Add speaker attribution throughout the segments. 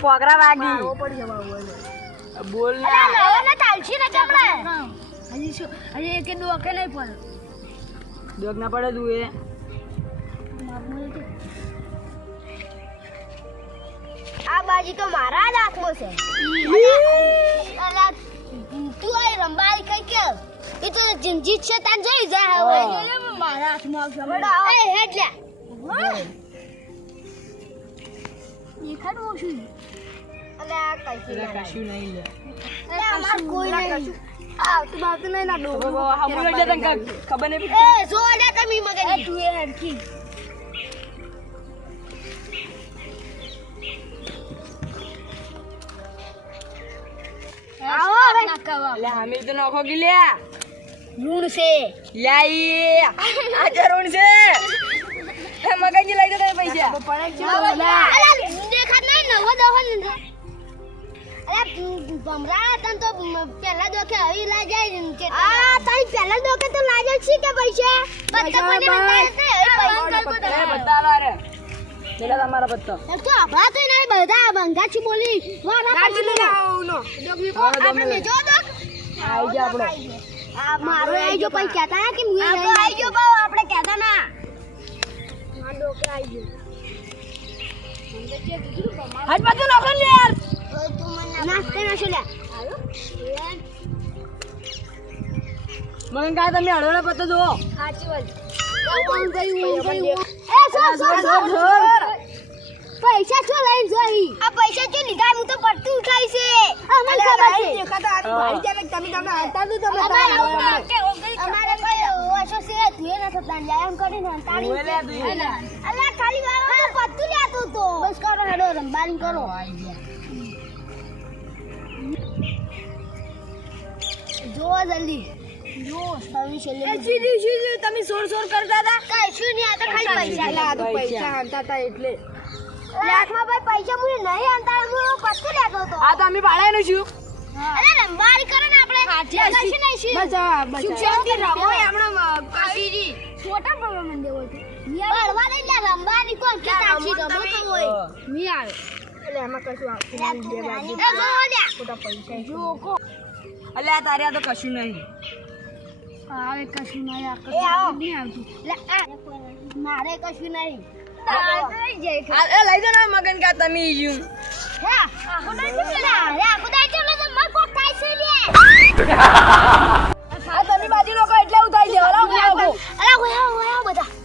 Speaker 1: એટલે વાગી બોલ ના.
Speaker 2: ને ચાલશી ને કમળે
Speaker 3: હજી શું? હજી એક ડોકે નહીં પડે.
Speaker 1: ડોક ના પડે તું એ.
Speaker 2: આ બાજી તો મારા જ હાથમાં છે. તું આ રંબારી કઈ કે? એ તો જિંજીત છે ત્યાં જોઈ જા હવે.
Speaker 3: મારા હાથમાં આવશે
Speaker 2: એ હેડ
Speaker 3: દેખાડવું શું
Speaker 1: કશું નહીં લે
Speaker 2: અમાર કોઈ નહીં
Speaker 3: આવતું બાવતું નહીં ના ડોકો
Speaker 1: હમું લઈ જતા કાંઈ ખબર નહીં
Speaker 2: એ જો લે તમે મગજ
Speaker 3: તું એ હરખી
Speaker 2: આવો હવે
Speaker 1: એટલે હામિલ તો નોખો ગી લે
Speaker 2: ઋણ છે
Speaker 1: યાઈ આ જરૂર છે એ લઈ જતા પૈસા
Speaker 2: અલા દેખાત નહીં નવો દહન અલા ભમરા તન તો પહેલા દોકે આવી લા જાય છે આ તારી પહેલા દોકે તો લાગે છે કે પૈસા? બત્તા
Speaker 1: એ રે પેલા તમારા
Speaker 2: તો તો નહીં બધા છે બોલી વારા પછી આપણે મેજો દો
Speaker 1: આઈ જા આપણો.
Speaker 2: આ મારો આઈ જો પૈસા કહેતા કે આઈ જો
Speaker 1: મગન તમે હળવળે પતો જો
Speaker 2: સાચી વાત. પૈસા છો લઈને જોઈ? આ પૈસા જો લીધા? હું તો પડતું ઉઠાઈ છે. અમને ખબર છે. અમારે કોઈ ઓછો છે તું ના થતા. જાય એમ કરીને અંતાડી
Speaker 1: ઓય લે તું.
Speaker 2: અલા ખાલી વાળા પત્તું લેતું તો. બસ કરો હેડો રંબારી કરો. જો જલ્દી.
Speaker 3: તમે સોર સોર કરતા હતા?
Speaker 2: કશું નહીં આ તો ખાલી પૈસા લે
Speaker 1: તો પૈસા
Speaker 3: હાલતા હતા એટલે.
Speaker 2: લાખમાં ભાઈ પૈસા મુએ નહીં અંતાડે હું પત્તું લેતો તો
Speaker 1: આ તો અમે ભાડાનું છું
Speaker 2: અરે રંબારી કરો ને આપણે. કશું નહીં છે
Speaker 3: બસ આ
Speaker 2: શાંતિ રમો
Speaker 3: હમણાં કાશીજી છોટા પડવા માંડે હોય
Speaker 2: બળવા દે લે રંબારી કોણ? કે તાછી રમો તો હોય.
Speaker 3: મી આવે. એટલે એમાં કશું આવતું નહીં બે. બાજુ
Speaker 2: જો લે
Speaker 3: ખોટા પૈસા જો કો
Speaker 1: એટલે તારે આ તો કશું નહીં.
Speaker 3: આવે કશું નહીં આ કશું નહીં આવતું.
Speaker 2: લે મારે કશું નહીં.
Speaker 1: લઈ જાઓ મગન કા તમે આ તમે બાજુ લોકો એટલે ઉતારી
Speaker 2: બધા.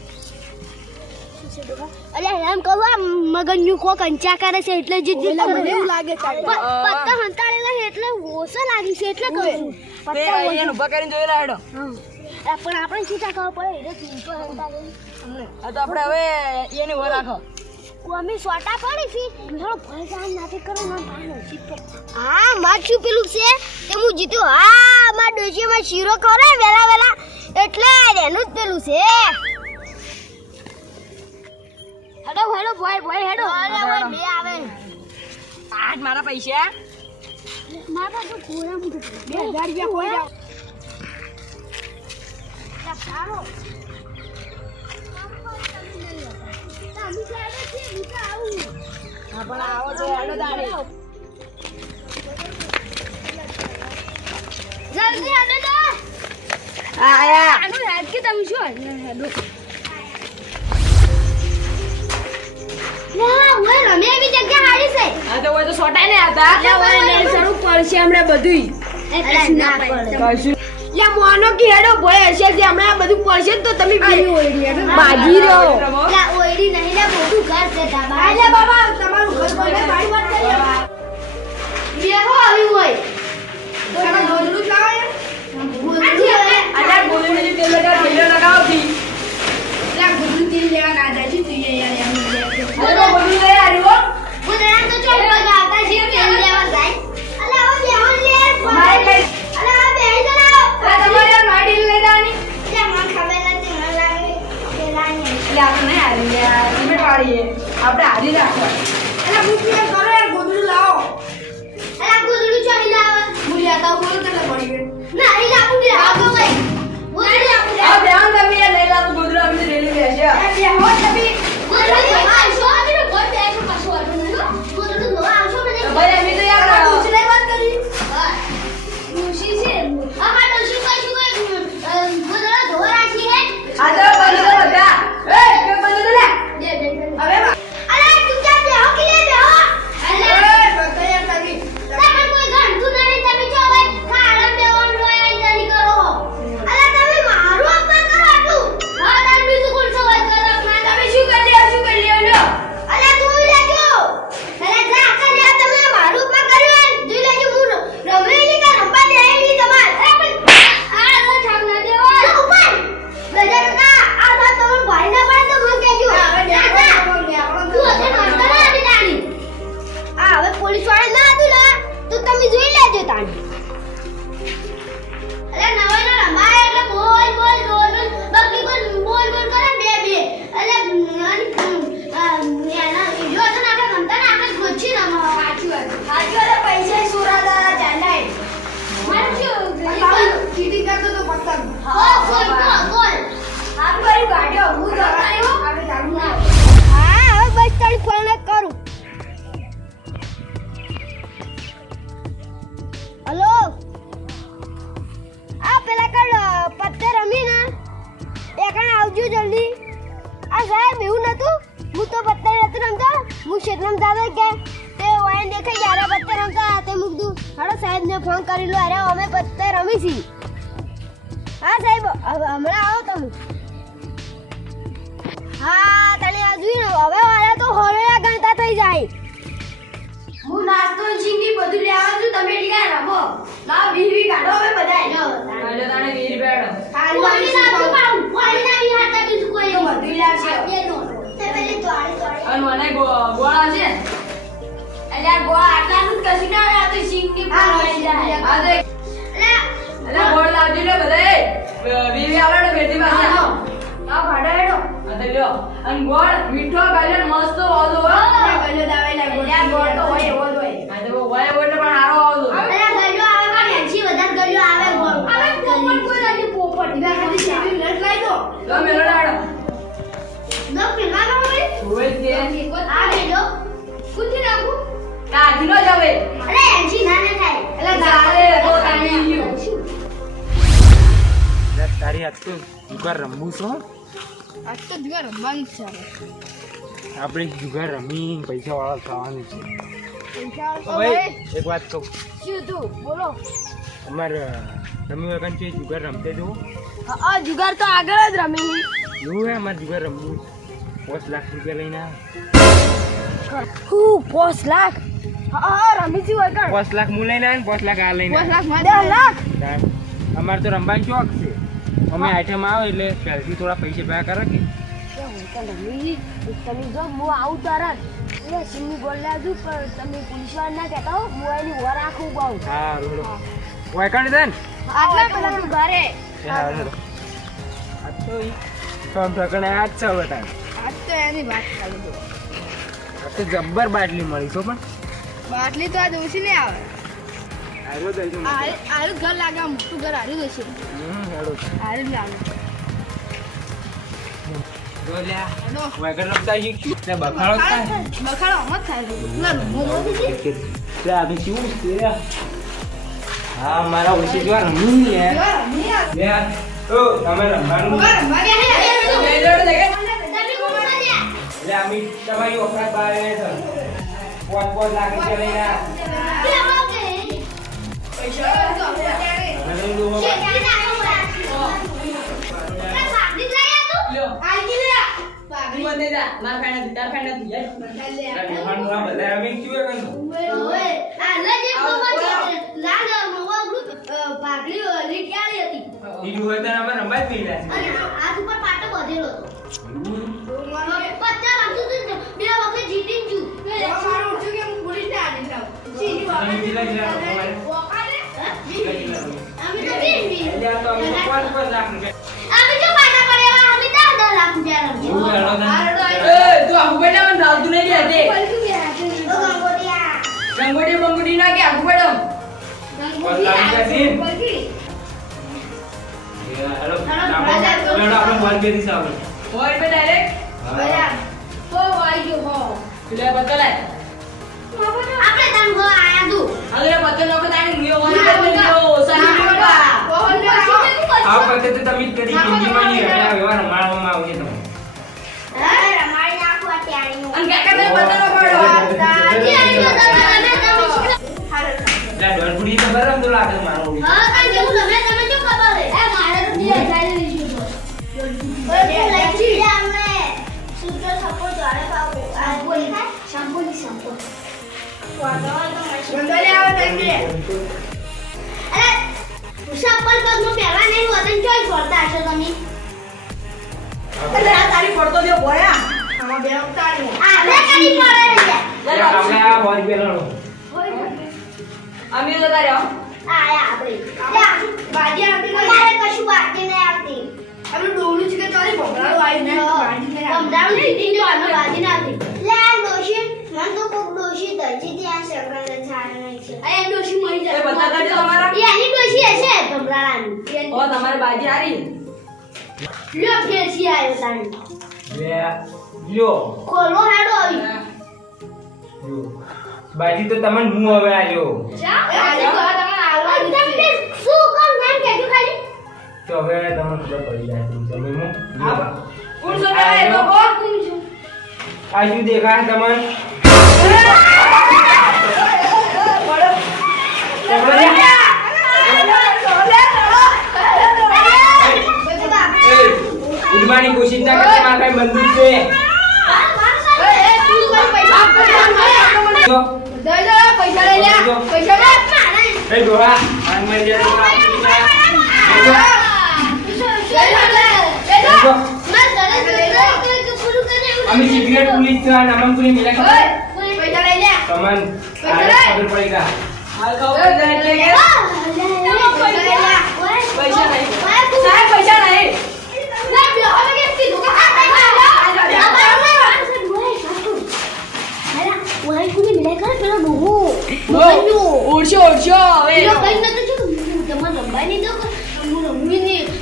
Speaker 2: અરે એમ કહું આ મગનનું કોક અંચા કરે છે એટલે જ
Speaker 3: મને એવું લાગે છે.
Speaker 2: પત્તા હંતાડેલા છે એટલે ઓછા લાગી છે એટલે કહું છું.
Speaker 1: એને ઊભા કરીને જોઈ હેડો.
Speaker 2: પણ આપણે શું ખબર પડે? એટલે ચૂંટો હંતાડે
Speaker 1: આ તો આપણે હવે એને ઊભા રાખો.
Speaker 2: કોમી સોટા પડી છે થોડો કરો ના હા માર શું પેલું છે? તે હું જીત્યો હા માર ડોશી માં શીરો ખવરે વેલા વેલા. એટલે એનું જ પેલું છે. હેડો હેડો ભોય બોય હેડો. બે આવે
Speaker 1: આજ મારા પૈસા.
Speaker 2: મારા તો કોરા
Speaker 3: બે હજાર રૂપિયા હોય જાવ.
Speaker 2: સારો
Speaker 1: પણ આવો છે હેડો દાડી.
Speaker 2: જલ્દી હેડો
Speaker 1: આયા.
Speaker 3: આનું હેડ કે તમે શું હેડો?
Speaker 2: ના એવી જગ્યા હારી છે.
Speaker 1: આ તો હોય.
Speaker 3: આપણે હારી રાખવા
Speaker 2: એટલે
Speaker 3: હું કે કરો યાર ગોદડું લાવો એટલે ગોદડું ચાહી લાવો મુલિયા તો
Speaker 2: બોલો તને પડી ગઈ ના હારી લાવું
Speaker 1: કે હા
Speaker 2: તો ભાઈ ગોદડું લાવું
Speaker 1: આ બેહન તમે
Speaker 3: યાર લઈ લાવું
Speaker 2: ગોદડું અમે લઈ લેશે. આ બેહો તમે.
Speaker 1: ગોદડું Hola,
Speaker 2: આવજો જલ્દી આ સાહેબ એવું નતું હું તો પત્તર નથી રમતા હું શેતરામ સાહેબ કે તે વાયન દેખાઈ રમતા તે મૂકતું હાડો સાહેબને ફોન કરી લો. અરે, અમે પત્તર રમીશી. સાહેબ હમણાં આવો તમે. હા તને ને હવે વાળા તો હોરયા ગણતા થઈ જાય.
Speaker 3: હું નાસ્તો ચીંગી બધું લઈ લેવા છું તમે ટીકા રમો. લાવ વીરવી કાઢો હવે બધાય
Speaker 1: કાલે તાણે વીર બેડો
Speaker 2: પાણી નાખજો પાઉં. પાણી નાખી હાથા બીજું કોઈ
Speaker 3: તો બધું લાવશે.
Speaker 2: તે પેલી તોડી તોડી
Speaker 1: અને મને ગોળા છે.
Speaker 3: એટલે આ ગોળા આટલા નું કશું ના આવે, આ તો ચીંગી
Speaker 2: હા,
Speaker 3: આવી જાય.
Speaker 1: આ દેખ
Speaker 2: અલા,
Speaker 1: એટલે ગોળ લાવજો ને બધાય. વીર આવે ને બેટી પાસે
Speaker 3: આવો. આવો હેડો.
Speaker 1: આ લ્યો અને ગોળ મીઠો ગાલે મસ્ત વાળો હો
Speaker 3: આ ગલ્લો દાવેલા ગોળ. ગોળ તો હોય એવો જ હોય.
Speaker 1: આ તો વાય એટલે પણ હારો આવતો
Speaker 2: અલા, ગળ્યો આવે પણ એનથી વધારે ગળ્યો આવે ગોળ.
Speaker 3: હવે પોપટ કોઈ લાગે પોપટ. એના ખાલી શેરડી લટ લાવી દો.
Speaker 1: લો મેલો ડાડો
Speaker 2: ન પેલાનો હોય?
Speaker 1: ઓય તે
Speaker 2: આ પેલો. કુથી નાખું?
Speaker 1: કાઢી જ હવે
Speaker 2: અરે, એનથી ના ના થાય.
Speaker 3: એટલે
Speaker 1: ગાલે તો
Speaker 4: લે, તારી આજ તો જુગાર રમવું છો
Speaker 3: આજ તો જુગાર રમવાનું જ છે હવે.
Speaker 4: આપણે જુગાર રમી પૈસા વાળા થવાનું છે
Speaker 3: પૈસા
Speaker 4: તો
Speaker 3: તો
Speaker 4: ભાઈ
Speaker 3: ભાઈ,
Speaker 4: એક વાત કહું
Speaker 3: શું તું? બોલો.
Speaker 4: અમારે તમે વખત છે જુગાર રમતે જુઓ
Speaker 3: હા, આ જુગાર તો આગળ જ રમી
Speaker 4: એવું હે અમારે જુગાર રમવું પાંચ લાખ રૂપિયા લઈને આવે.
Speaker 3: હું પોસ લાખ હા હા રમી છું આગળ
Speaker 4: પાંચ લાખ હું લઈને આવે ને પાંચ લાખ આ લઈને
Speaker 3: પોસ
Speaker 4: આવે.
Speaker 3: લાખ દસ લાખ
Speaker 4: તાર અમારે તો રમવાનો શોખ છે અમે આઈટમ આવે એટલે પહેલથી થોડા પૈસા ભેગા કરે કે
Speaker 3: તમે જો હું આવું તરત. એ લાવજો પણ તમે પોલીસ ના કહેતા હો હું એની ઓર આખું બાઉ
Speaker 4: હા રોડો વાયકાણ છે ને?
Speaker 3: આટલા પેલા ઘરે.
Speaker 4: હા રોડો આ તો ઈ કામ ઠકણે આ છે હવે
Speaker 3: આજ તો એની વાત ચાલુ
Speaker 4: તો જબ્બર બાટલી મળી છો પણ.
Speaker 3: બાટલી તો આજ ઓછી નહીં આવે.
Speaker 4: આયરો દઈ દો
Speaker 3: આરું ઘર લાગે આ મોટું ઘર
Speaker 4: હેડો
Speaker 3: આરું લાગે.
Speaker 4: જો જ
Speaker 3: આમ જ છે.
Speaker 4: છે જો
Speaker 3: જો
Speaker 4: અમે તમારી ઓફર બારે છે પોત લાગે લાખ
Speaker 2: જીતી જ.
Speaker 3: મારું ઉઠ્યું કે હું પોલીસને આવી જાઉં.
Speaker 1: રંગોટી બંગોટી ના કે.
Speaker 3: પલટી.
Speaker 4: એ હેડો. આપણે બોલ કરી દઈશું આપણે.
Speaker 1: હોય બે ડાયરેક્ટ
Speaker 3: બરાબર. હો, આઈ ગયો, હો.
Speaker 1: લે પત્તો
Speaker 2: આપણે તને ઘર આયા તું.
Speaker 1: અરે પત્તો લોકો તાણી લ્યો હોય લ્યો સાની
Speaker 3: આવો.
Speaker 4: આ વખતે તો તમે કરી જિંદગીમાં નહીં હવે આ વ્યવહાર રમાડવામાં આવશે તમને.
Speaker 2: હે? રમાડી તો આ ત્યાંનું.
Speaker 1: અને
Speaker 4: તો
Speaker 3: કે.
Speaker 2: અરે, ચપ્પલ પગનું પહેરવા નહીં વજન ચોય ફરતા હશો તમે
Speaker 3: અરે, આ તારી પડતો દે ભોયા. આમાં બે ઉતારી.
Speaker 2: આપણે કદી પડે નહીં
Speaker 4: આપણે આ બોલ પેલાનો
Speaker 1: અમે જતા રહ્યો
Speaker 2: આયા આપણે.
Speaker 3: બાજી આવતી
Speaker 2: અમારે કશું બાકી નહીં આવતી.
Speaker 3: આપણે ડોલું છે કે તારી ભમરાડો આવી ને બાજી નહીં આવી.
Speaker 2: સમજાવું નહીં, ઈ જો આનો બાજી ના આવતી. લે, આ ડોશી, મને તો કોક ડોશી દરજી ત્યાં સગન ઝાડ છે. આ ડોશી મળી
Speaker 1: એ
Speaker 2: જાય.
Speaker 1: બધા તમારા
Speaker 2: એની ડોશી હશે, ભમરાડાની.
Speaker 1: ઓ તમારે બાજી હારી
Speaker 2: લ્યો, ફેરસી આયો તાણી.
Speaker 4: લે લ્યો
Speaker 2: ખોલો હેડો આવી.
Speaker 4: બાજી તો તમને હું હવે આલ્યો
Speaker 3: તો
Speaker 2: તમે
Speaker 3: છે.
Speaker 2: શું કામ નામ કહેજો ખાલી
Speaker 4: તો હવે તમને ખબર પડી જાય તમે હું
Speaker 1: હા.
Speaker 4: આ શું દેખાય તમને ઉડવાની કોશિશ ના કરતા મારા કઈ બંદૂક છે. જો, એ ડોહા આન મરી જાય તો આપી દીધા. જો, અમે સિગરેટ પુલિસ છે અને અમન પુલિસ મિલા ખબર તમન આ ખબર પડી ગયા
Speaker 2: હાલ ખબર છે એટલે કે પૈસા નહીં સાહેબ નહીં ઓળશો ઓળશો હવે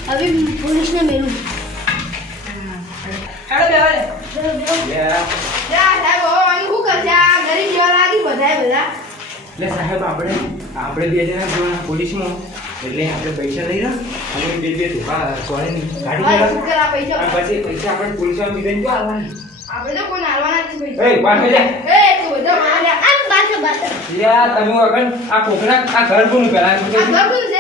Speaker 1: હવે પોલીસને મેળવું
Speaker 2: હેડો બે હવે
Speaker 4: લે. એટલે સાહેબ આપણે આપણે બે જણા પોલીસમાં. એટલે આપણે પૈસા લઈ રહ્યા અને બે બે ની ગાડી પછી પૈસા આપણે પોલીસમાં બીજાને જો આવવાના. એ પાછળ જા.
Speaker 1: આ પાછો પાછો
Speaker 4: યા તમે વગર આ કોકના આ ઘર કોનું પહેલા આ ડોહા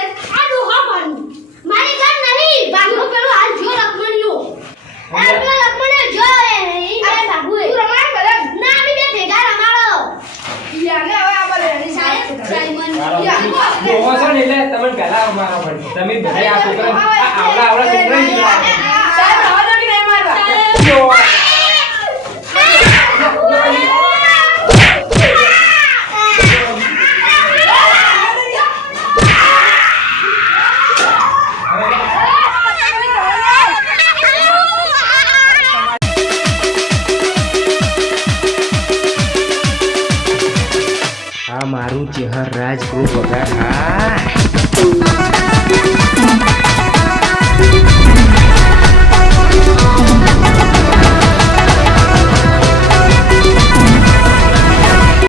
Speaker 4: આ મારું ચહેર રાજ ગ્રુપ વગર. હા.